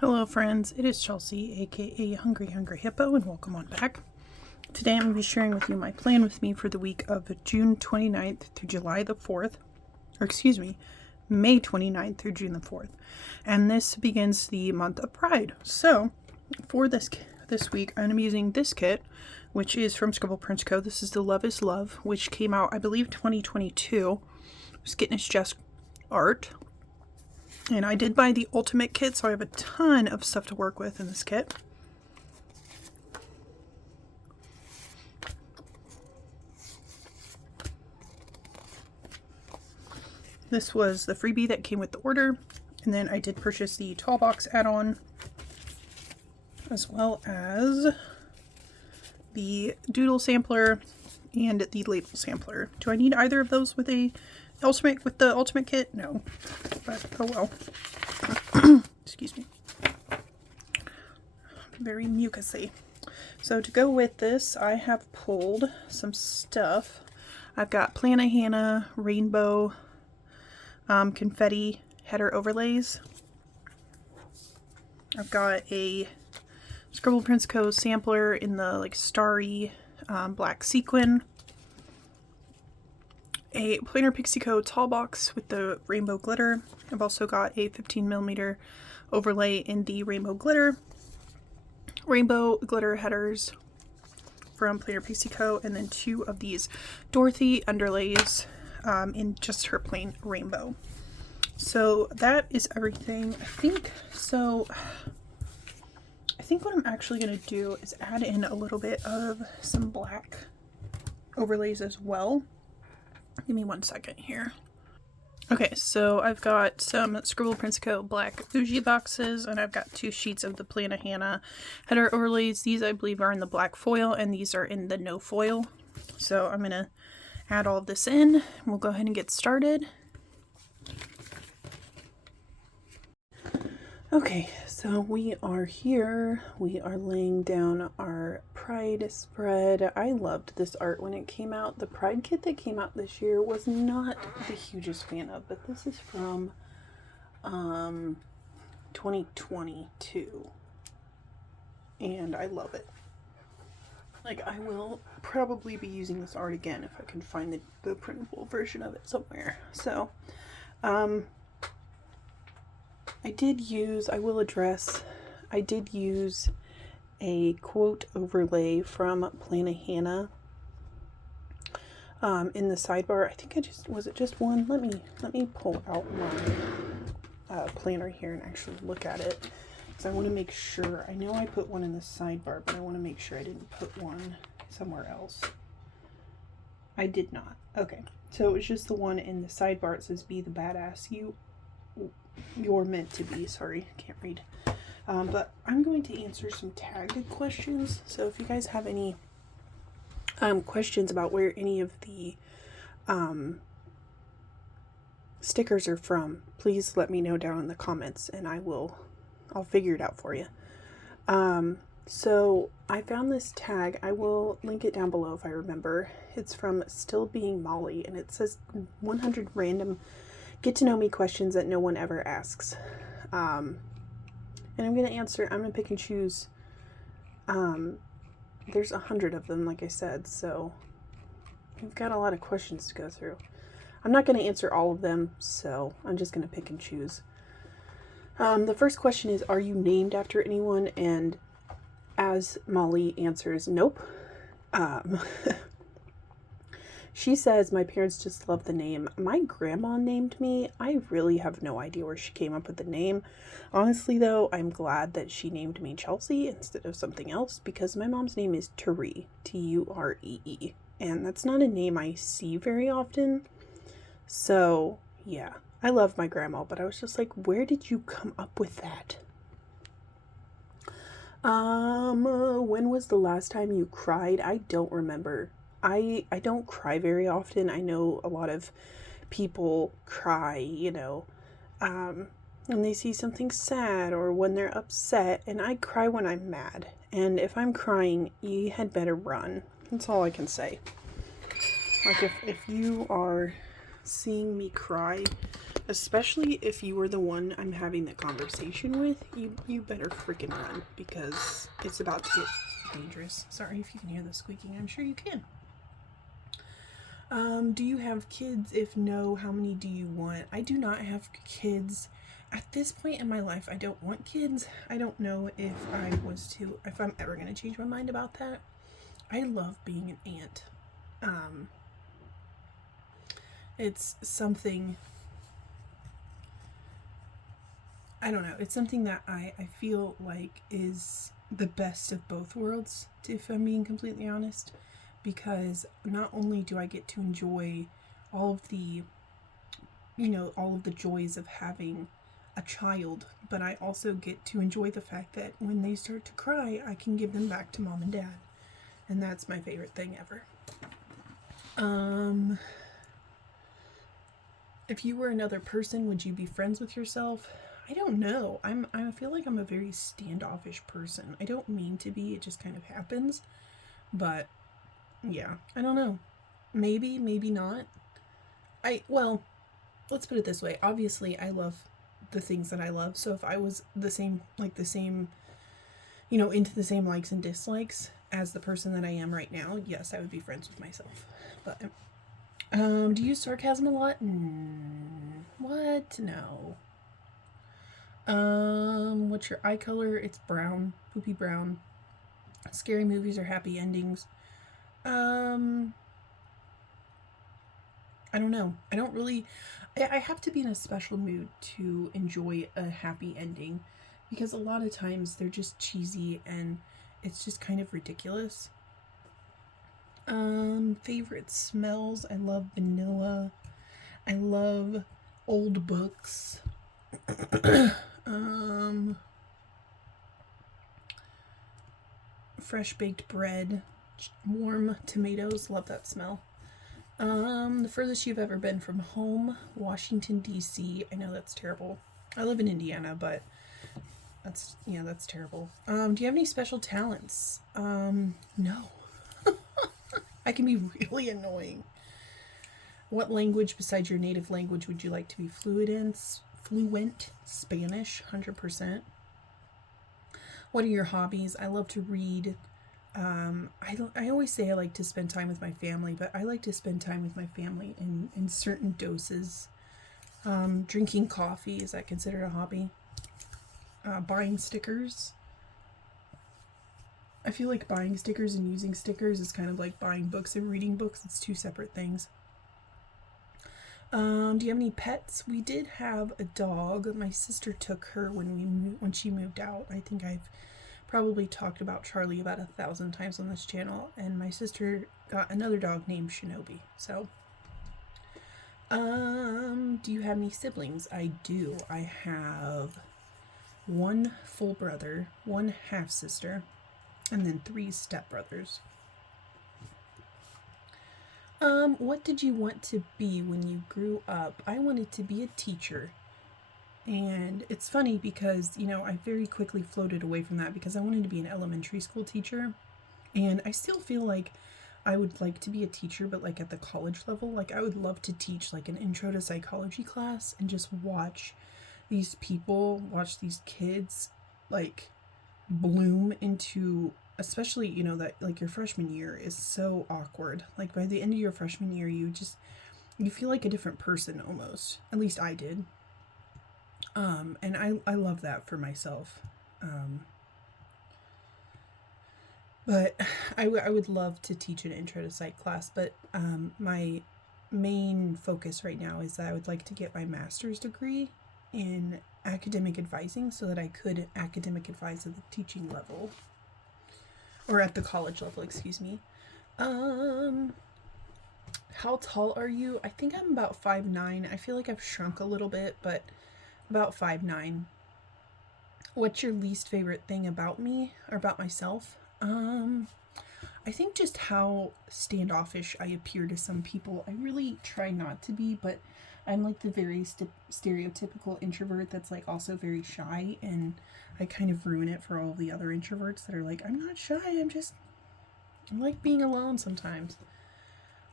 Hello friends, it is Chelsea, aka Hungry Hippo, and welcome on back. Today I'm going to be sharing with you my plan with me for the week of June 29th through July the 4th, or excuse me, May 29th through June the 4th. And this begins the month of Pride. So, for this week, I'm going to be using this kit, which is from Scribble Prints Co. This is the Love is Love, which came out, I believe, 2022. Just getting its just art. And I did buy the ultimate kit, so I have a ton of stuff to work with in this kit. This was the freebie that came with the order, and then I did purchase the tall box add-on, as well as the doodle sampler and the label sampler. Do I need either of those with the ultimate kit? No, but oh well. Excuse me. Very mucusy. So to go with this, I have pulled some stuff. I've got Plana Hannah rainbow confetti header overlays. I've got a Scribble Prints Co sampler in the starry black sequin. A Planner Pixie Co tall box with the rainbow glitter. I've also got a 15mm overlay in the rainbow glitter headers from Planner Pixie Co, and then two of these Dorothy underlays in just her plain rainbow. So that is everything, I think. So I think what I'm actually going to do is add in a little bit of some black overlays as well. Give me 1 second here. Okay, so I've got some Scribble Prints Co black bougie boxes, and I've got 2 sheets of the Plana Hannah header overlays. These I believe are in the black foil, and these are in the no foil. So I'm going to add all of this in, and we'll go ahead and get started. Okay, so we are here. We are laying down our Pride spread. I loved this art when it came out. The Pride kit that came out this year was not the hugest fan of, but this is from 2022, and I love it. I will probably be using this art again if I can find the printable version of it somewhere. So, I did use a quote overlay from Plana Hannah in the sidebar. I think was it just one? Let me pull out my planner here and actually look at it, because I want to make sure. I know I put one in the sidebar, but I want to make sure I didn't put one somewhere else. I did not. Okay, so it was just the one in the sidebar. It says, "Be the badass you're meant to be." Sorry, can't read. But I'm going to answer some tagged questions. So if you guys have any questions about where any of the stickers are from, please let me know down in the comments, and I'll figure it out for you. So I found this tag. I will link it down below if I remember. It's from Still Being Molly, and it says 100 random get to know me questions that no one ever asks. And I'm going to pick and choose. There's 100 of them, like I said, so we've got a lot of questions to go through. I'm not going to answer all of them, so I'm just going to pick and choose. The first question is, are you named after anyone? And as Molly answers, nope. She says, my parents just love the name. My grandma named me. I really have no idea where she came up with the name. Honestly, though, I'm glad that she named me Chelsea instead of something else, because my mom's name is Turee, T-U-R-E-E. And that's not a name I see very often. So, yeah, I love my grandma, but I was just like, where did you come up with that? When was the last time you cried? I don't remember. I don't cry very often. I know a lot of people cry, when they see something sad or when they're upset, and I cry when I'm mad. And if I'm crying, you had better run. That's all I can say. If you are seeing me cry, Especially if you were the one I'm having the conversation with, you better freaking run, because it's about to get dangerous. Sorry if you can hear the squeaking. I'm sure you can. Do you have kids? If no, how many do you want? I do not have kids. At this point in my life, I don't want kids. I don't know if I'm ever going to change my mind about that. I love being an aunt. It's something, I don't know, it's something that I feel like is the best of both worlds, if I'm being completely honest, because not only do I get to enjoy all of the joys of having a child, but I also get to enjoy the fact that when they start to cry, I can give them back to mom and dad. And that's my favorite thing ever. If you were another person, would you be friends with yourself? I don't know. I feel like I'm a very standoffish person. I don't mean to be, it just kind of happens. But yeah, I don't know. Maybe, maybe not. Well, let's put it this way. Obviously, I love the things that I love. So if I was into the same likes and dislikes as the person that I am right now, yes, I would be friends with myself. But do you use sarcasm a lot? What? No. What's your eye color? It's brown, poopy brown. Scary movies or happy endings? I don't know. I have to be in a special mood to enjoy a happy ending, because a lot of times they're just cheesy and it's just kind of ridiculous. Favorite smells? I love vanilla. I love old books. Fresh baked bread, warm tomatoes, love that smell. The furthest you've ever been from home? Washington, D.C. I know that's terrible. I live in Indiana, but that's terrible. Do you have any special talents? No. I can be really annoying. What language besides your native language would you like to be fluent in? Fluent. Spanish, 100%. What are your hobbies? I love to read. I always say I like to spend time with my family, but I like to spend time with my family in certain doses. Drinking coffee, is that considered a hobby? Buying stickers. I feel like buying stickers and using stickers is kind of like buying books and reading books. It's two separate things. Do you have any pets? We did have a dog. My sister took her when she moved out. I think I've probably talked about Charlie about 1,000 times on this channel, and my sister got another dog named Shinobi. So, do you have any siblings? I do. I have one full brother, one half sister, and then 3 stepbrothers. What did you want to be when you grew up? I wanted to be a teacher. And it's funny because, I very quickly floated away from that because I wanted to be an elementary school teacher. And I still feel like I would like to be a teacher, but like at the college level. Like I would love to teach like an intro to psychology class and just watch these kids like bloom into, especially, that like your freshman year is so awkward. Like by the end of your freshman year, you feel like a different person almost. At least I did. And I love that for myself. But I would love to teach an intro to psych class, but my main focus right now is that I would like to get my master's degree in academic advising so that I could academic advise at the teaching level. Or at the college level, excuse me. How tall are you? I think I'm about 5'9". I feel like I've shrunk a little bit, but about 5'9". What's your least favorite thing about me or about myself? I think just how standoffish I appear to some people. I really try not to be, but I'm like the very stereotypical introvert that's like also very shy, and I kind of ruin it for all the other introverts that are like, I'm not shy, I like being alone sometimes.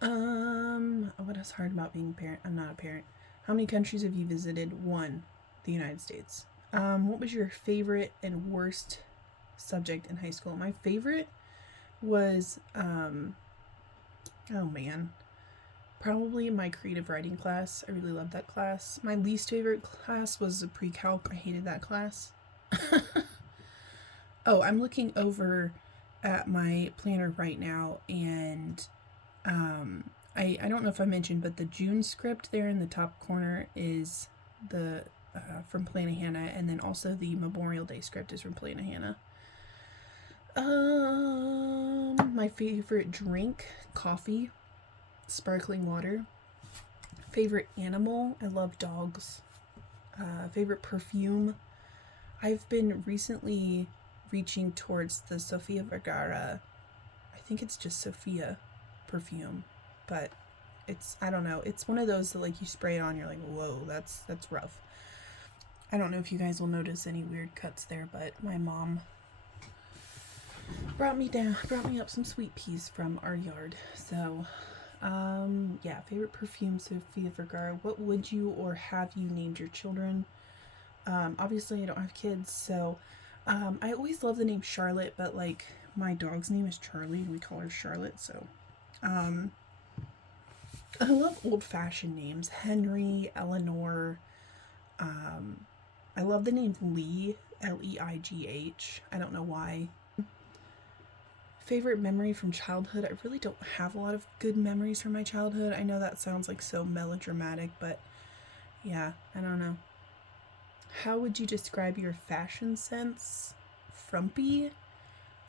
What is hard about being a parent? I'm not a parent. How many countries have you visited? 1, the United States. What was your favorite and worst subject in high school? My favorite was, oh man, probably my creative writing class. I really loved that class. My least favorite class was the pre-calc. I hated that class. Oh, I'm looking over at my planner right now, and I don't know if I mentioned, but the June script there in the top corner is the from Plan a Hannah, and then also the Memorial Day script is from Plan a Hannah. My favorite drink, coffee, sparkling water. Favorite animal, I love dogs. Favorite perfume, I've been recently reaching towards the Sofia Vergara, I think it's just Sophia perfume, but it's, I don't know, it's one of those that like you spray it on, you're like, whoa, that's rough. I don't know if you guys will notice any weird cuts there, but my mom brought me up some sweet peas from our yard. So yeah, favorite perfume, Sofia Vergara. What would you or have you named your children? Obviously I don't have kids, so I always love the name Charlotte, but like my dog's name is Charlie and we call her Charlotte, so I love old-fashioned names. Henry, Eleanor. I love the name Lee, Leigh. I don't know why. Favorite memory from childhood? I really don't have a lot of good memories from my childhood. I know that sounds like so melodramatic, but yeah, I don't know. How would you describe your fashion sense? Frumpy,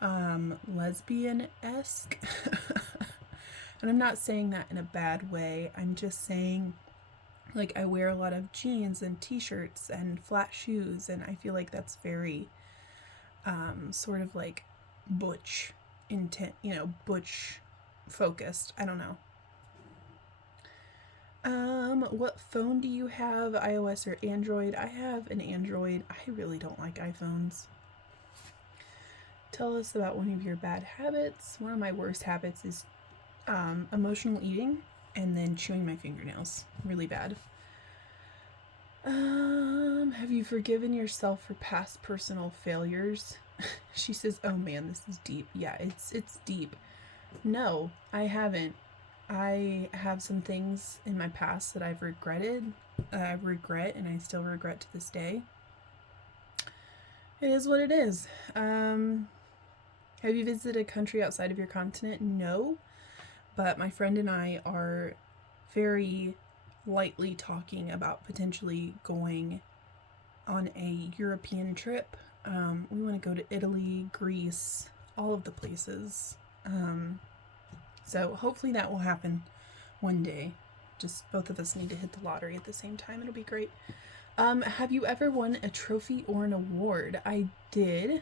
lesbian-esque. And I'm not saying that in a bad way. I'm just saying, like, I wear a lot of jeans and t-shirts and flat shoes, and I feel like that's very sort of like butch intent, butch focused. I don't know. What phone do you have? iOS or Android? I have an Android. I really don't like iPhones. Tell us about one of your bad habits. One of my worst habits is emotional eating and then chewing my fingernails. Really bad. Have you forgiven yourself for past personal failures? She says, oh man, this is deep. Yeah, it's deep. No, I haven't. I have some things in my past that I've regretted. I regret, and I still regret to this day. It is what it is. Have you visited a country outside of your continent? No, but my friend and I are very lightly talking about potentially going on a European trip. We want to go to Italy, Greece, all of the places. So hopefully that will happen one day. Just both of us need to hit the lottery at the same time. It'll be great. Have you ever won a trophy or an award? I did.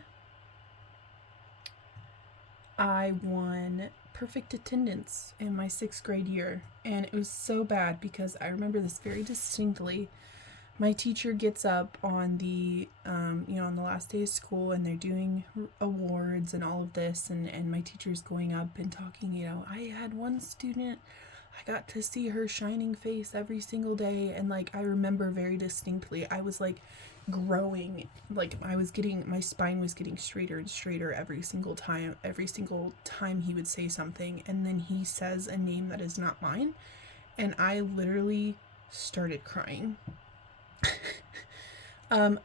I won perfect attendance in my 6th grade year, and it was so bad because I remember this very distinctly. My teacher gets up on the on the last day of school, and they're doing awards and all of this, and my teacher's going up and talking, I had one student, I got to see her shining face every single day, and like I remember very distinctly I was like growing, like my spine was getting straighter and straighter every single time he would say something, and then he says a name that is not mine, and I literally started crying.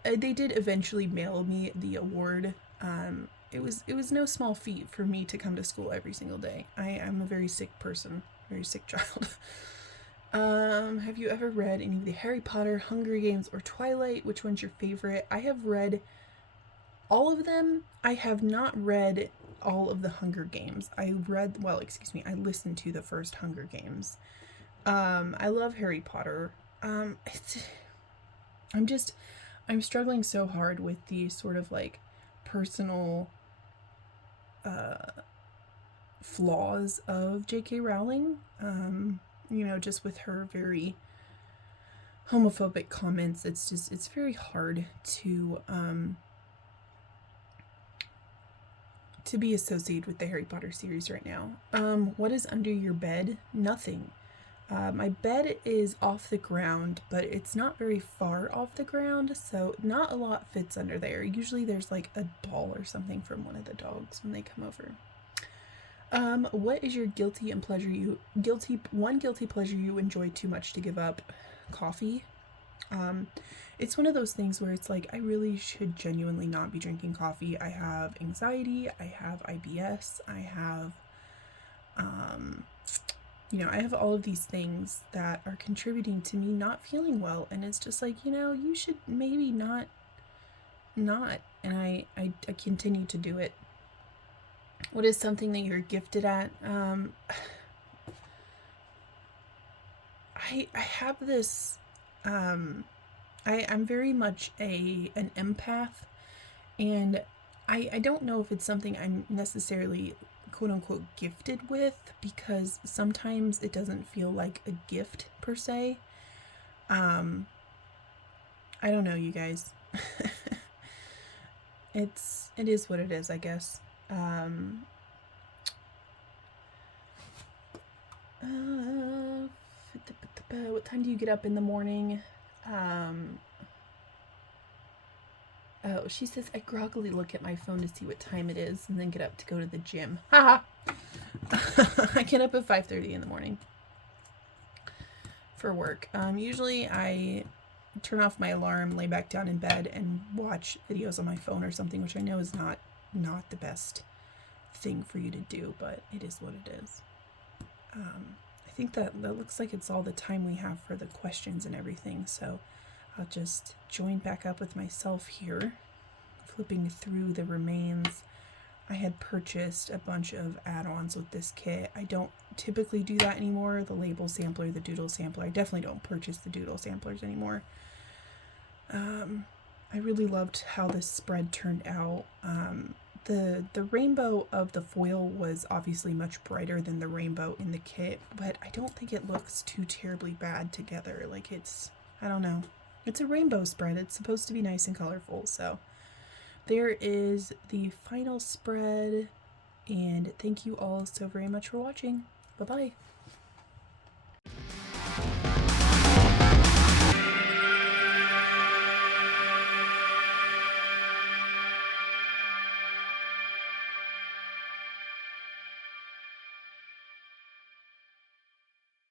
They did eventually mail me the award. It was no small feat for me to come to school every single day. I am a very sick person, very sick child. Have you ever read any of the Harry Potter, Hunger Games, or Twilight? Which one's your favorite? I have read all of them. I have not read all of the Hunger Games. I listened to the first Hunger Games. I love Harry Potter. I'm struggling so hard with the sort of like personal flaws of J.K. Rowling. Just with her very homophobic comments, it's very hard to be associated with the Harry Potter series right now. What is under your bed? Nothing. My bed is off the ground, but it's not very far off the ground, so not a lot fits under there. Usually there's like a ball or something from one of the dogs when they come over. What is your guilty pleasure you enjoy too much to give up? Coffee. It's one of those things where it's like I really should genuinely not be drinking coffee. I have anxiety, I have IBS, I have I have all of these things that are contributing to me not feeling well, and it's just like, you should maybe not, and I continue to do it. What is something that you're gifted at? I have this, I'm very much an empath, and I don't know if it's something I'm necessarily quote unquote gifted with, because sometimes it doesn't feel like a gift per se. I don't know, you guys. It is what it is, I guess. What time do you get up in the morning? Oh, she says I groggily look at my phone to see what time it is and then get up to go to the gym. Haha. I get up at 5:30 in the morning for work. Usually I turn off my alarm, lay back down in bed, and watch videos on my phone or something, which I know is not the best thing for you to do, but it is what it is. I think that looks like it's all the time we have for the questions and everything, so I'll just join back up with myself here, flipping through the remains. I had purchased a bunch of add-ons with this kit. I don't typically do that anymore. The label sampler, the doodle sampler. I definitely don't purchase the doodle samplers anymore. I really loved how this spread turned out. The rainbow of the foil was obviously much brighter than the rainbow in the kit, but I don't think it looks too terribly bad together. Like, I don't know. It's a rainbow spread. It's supposed to be nice and colorful. So there is the final spread, and thank you all so very much for watching. Bye-bye.